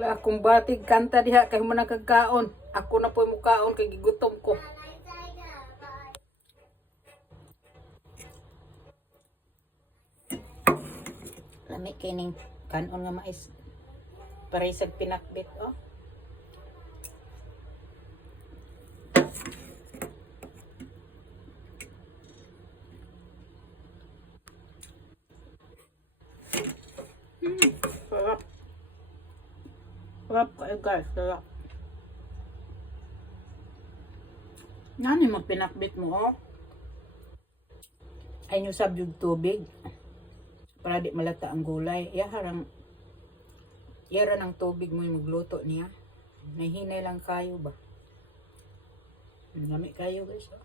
Wala akong batig kanta diha kay mo nagkagkaon. Ako na po mukaon kay gigutom ko. Lami kining kanon nga mais. Paray sag pinakbit oh. Sarap. Sarap kayo guys, sarap. Nani mo pinakbit mo oh? Ay nyo sab yung tubig. Para di malata ang gulay. Yara ng tubig mo yung magluto niya. May hinay lang kayo ba? Lami kayo guys oh.